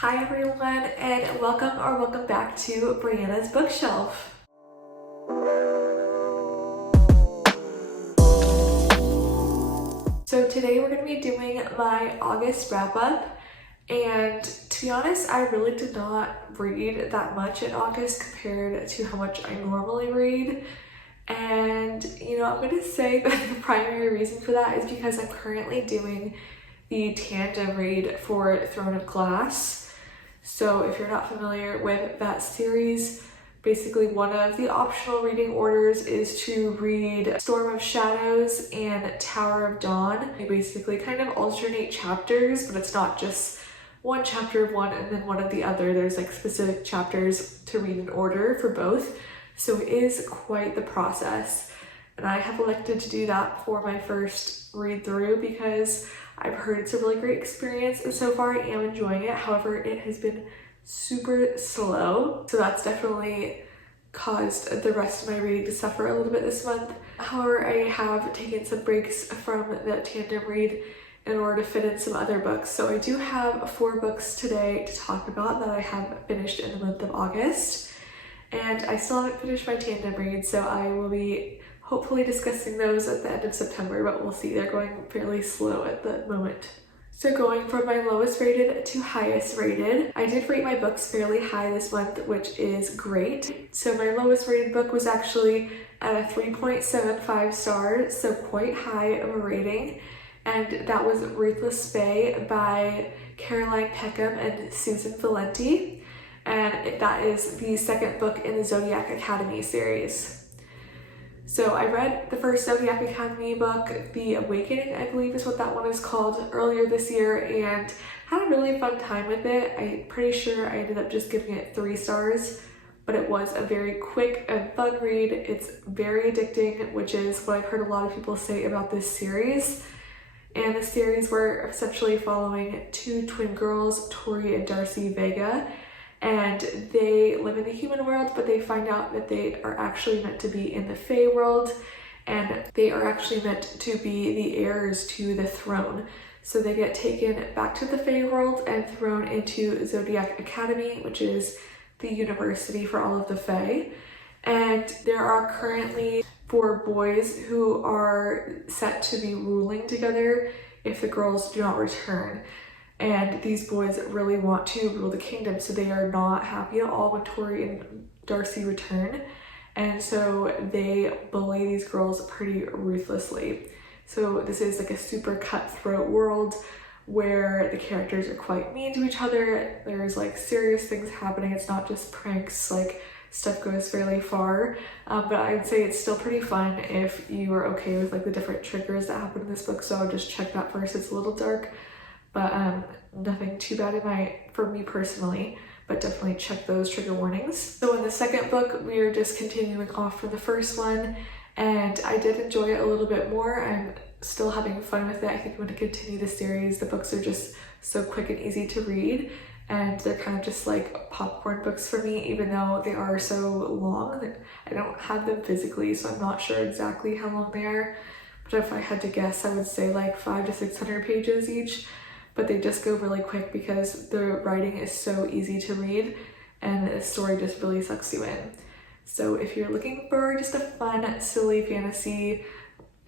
Hi everyone, and welcome back to Brianna's Bookshelf. So today we're going to be doing my August wrap up, and to be honest, I really did not read that much in August compared to how much I normally read. And I'm going to say that the primary reason for that is because I'm currently doing the tandem read for Throne of Glass. So if you're not familiar with that series, basically one of the optional reading orders is to read Storm of Shadows and Tower of Dawn. They basically kind of alternate chapters, but it's not just one chapter of one and then one of the other. There's like specific chapters to read in order for both. So it is quite the process. And I have elected to do that for my first read through because I've heard it's a really great experience, and so far I am enjoying it. However, it has been super slow, so that's definitely caused the rest of my reading to suffer a little bit this month. However, I have taken some breaks from the tandem read in order to fit in some other books. So I do have 4 books today to talk about that I have finished in the month of August, and I still haven't finished my tandem read, so I will be hopefully discussing those at the end of September, but we'll see. They're going fairly slow at the moment. So going from my lowest rated to highest rated, I did rate my books fairly high this month, which is great. So my lowest rated book was actually at a 3.75 stars, so quite high of a rating. And that was Ruthless by Caroline Peckham and Susanne Valenti. And that is the second book in the Zodiac Academy series. So I read the first Zodiac Academy book, The Awakening, I believe is what that one is called, earlier this year, and had a really fun time with it. I'm pretty sure I ended up just giving it 3 stars, but it was a very quick and fun read. It's very addicting, which is what I've heard a lot of people say about this series. And the series we're essentially following 2 twin girls, Tori and Darcy Vega, and they live in the human world, but they find out that they are actually meant to be in the Fae world, and they are actually meant to be the heirs to the throne. So they get taken back to the Fae world and thrown into Zodiac Academy, which is the university for all of the Fae. And there are currently 4 boys who are set to be ruling together if the girls do not return. And these boys really want to rule the kingdom, so they are not happy at all when Tori and Darcy return. And so they bully these girls pretty ruthlessly. So this is like a super cutthroat world where the characters are quite mean to each other. There's like serious things happening. It's not just pranks, like stuff goes fairly far. But I'd say it's still pretty fun if you are okay with like the different triggers that happen in this book. So I'll just check that first. It's a little dark, but nothing too bad for me personally, but definitely check those trigger warnings. So in the second book, we are just continuing off from the first one, and I did enjoy it a little bit more. I'm still having fun with it. I think I'm going to continue the series. The books are just so quick and easy to read, and they're kind of just like popcorn books for me, even though they are so long. I don't have them physically, so I'm not sure exactly how long they are, but if I had to guess, I would say like 500 to 600 pages each. But they just go really quick because the writing is so easy to read and the story just really sucks you in. So if you're looking for just a fun, silly fantasy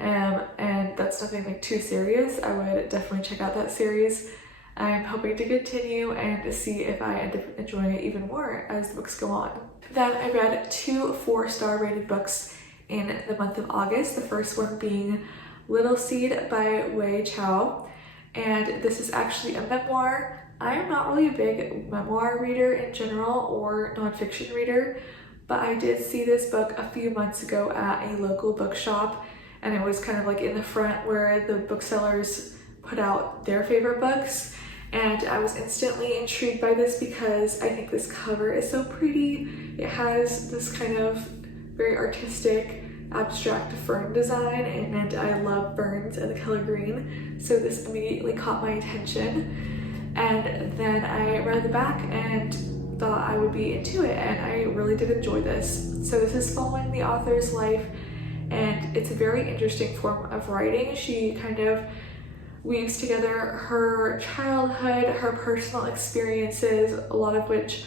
and that's nothing like too serious, I would definitely check out that series. I'm hoping to continue and to see if I end up enjoying it even more as the books go on. Then I read 2 4-star rated books in the month of August. The first one being Little Seed by Tchou. And this is actually a memoir. I am not really a big memoir reader in general or nonfiction reader, but I did see this book a few months ago at a local bookshop, and it was kind of like in the front where the booksellers put out their favorite books. And I was instantly intrigued by this because I think this cover is so pretty. It has this kind of very artistic abstract fern design, and I love ferns and the color green, so this immediately caught my attention. And then I read the back and thought I would be into it, and I really did enjoy this. So this is following the author's life, and it's a very interesting form of writing. She kind of weaves together her childhood, her personal experiences, a lot of which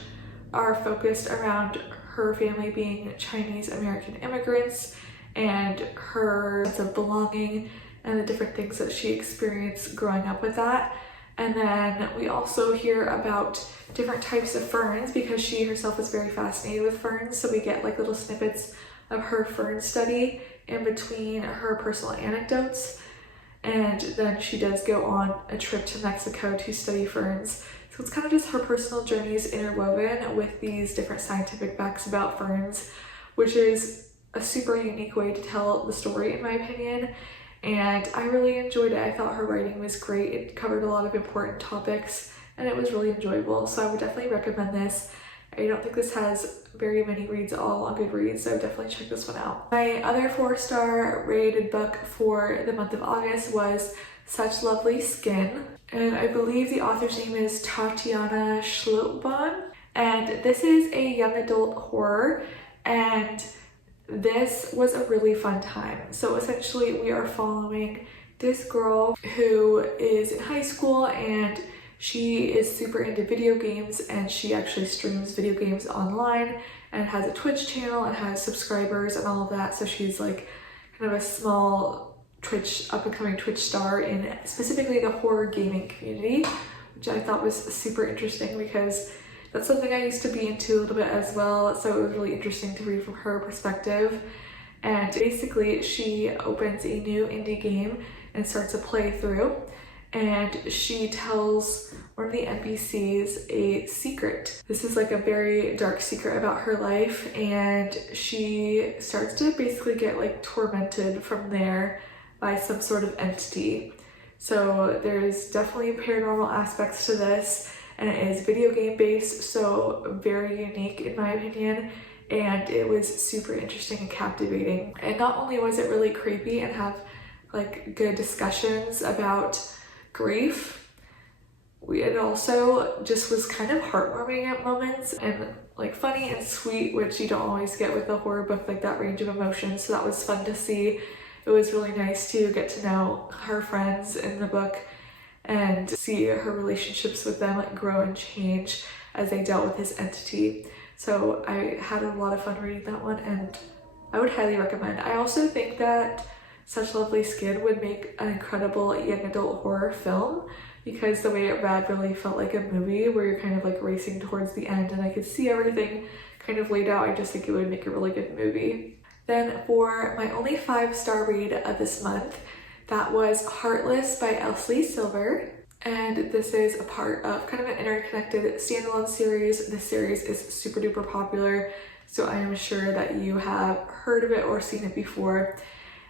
are focused around her family being Chinese American immigrants and her sense of belonging and the different things that she experienced growing up with that. And then we also hear about different types of ferns because she herself is very fascinated with ferns. So we get like little snippets of her fern study in between her personal anecdotes. And then she does go on a trip to Mexico to study ferns. So it's kind of just her personal journeys interwoven with these different scientific facts about ferns, which is a super unique way to tell the story in my opinion. And I really enjoyed it. I thought her writing was great. It covered a lot of important topics and it was really enjoyable. So I would definitely recommend this. I don't think this has very many reads all on Goodreads, so definitely check this one out. My other 4-star rated book for the month of August was Such Lovely Skin. And I believe the author's name is Tatiana Schlote-Bonne. And this is a young adult horror, and this was a really fun time. So essentially we are following this girl who is in high school and she is super into video games, and she actually streams video games online and has a Twitch channel and has subscribers and all of that. So she's like kind of a small up and coming Twitch star in specifically the horror gaming community, which I thought was super interesting because that's something I used to be into a little bit as well. So it was really interesting to read from her perspective. And basically she opens a new indie game and starts a playthrough. And she tells one of the NPCs a secret. This is like a very dark secret about her life, and she starts to basically get like tormented from there by some sort of entity. So there's definitely paranormal aspects to this, and it is video game based, so very unique in my opinion. And it was super interesting and captivating. And not only was it really creepy and have like good discussions about grief, it also just was kind of heartwarming at moments and like funny and sweet, which you don't always get with a horror book, like that range of emotions. So that was fun to see. It was really nice to get to know her friends in the book and see her relationships with them like grow and change as they dealt with this entity. So I had a lot of fun reading that one, and I would highly recommend. I also think that Such Lovely Skin would make an incredible young adult horror film, because the way it read really felt like a movie where you're kind of like racing towards the end and I could see everything kind of laid out. I just think it would make a really good movie. Then for my only 5-star read of this month, that was Heartless by Elsie Silver. And this is a part of kind of an interconnected standalone series. This series is super duper popular, so I am sure that you have heard of it or seen it before.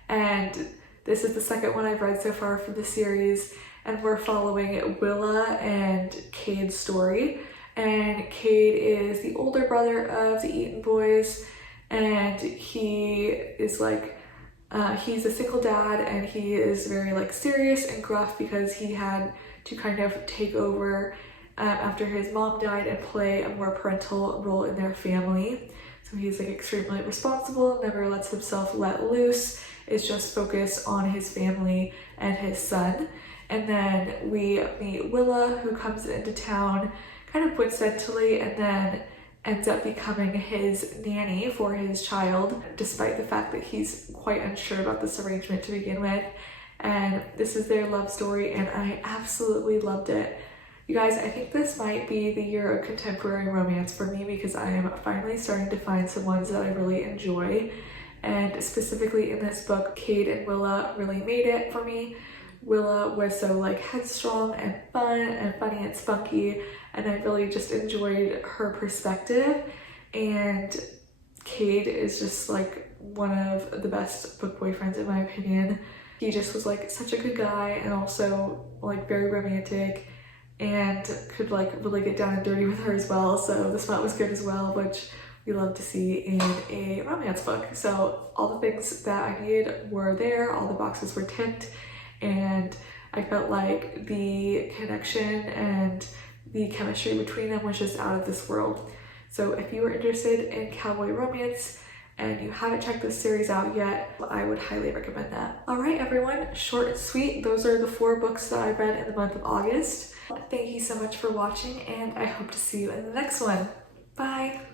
And this is the second one I've read so far from the series, and we're following Willa and Cade's story. And Cade is the older brother of the Eaton boys, and he is like, he's a single dad, and he is very like serious and gruff because he had to kind of take over after his mom died and play a more parental role in their family. So he's like extremely responsible, never lets himself let loose, is just focused on his family and his son. And then we meet Willa, who comes into town kind of coincidentally and then ends up becoming his nanny for his child, despite the fact that he's quite unsure about this arrangement to begin with. And this is their love story, and I absolutely loved it. You guys, I think this might be the year of contemporary romance for me, because I am finally starting to find some ones that I really enjoy. And specifically in this book, Cade and Willa really made it for me. Willa was so like headstrong and fun and funny and spunky, and I really just enjoyed her perspective. And Cade is just like one of the best book boyfriends in my opinion. He just was like such a good guy, and also like very romantic, and could like really get down and dirty with her as well. So the smut was good as well, which we love to see in a romance book. So all the things that I needed were there, all the boxes were ticked, and I felt like the connection and the chemistry between them was just out of this world. So if you were interested in cowboy romance, and you haven't checked this series out yet, I would highly recommend that. Alright everyone, short and sweet, those are the 4 books that I read in the month of August. Thank you so much for watching, and I hope to see you in the next one. Bye!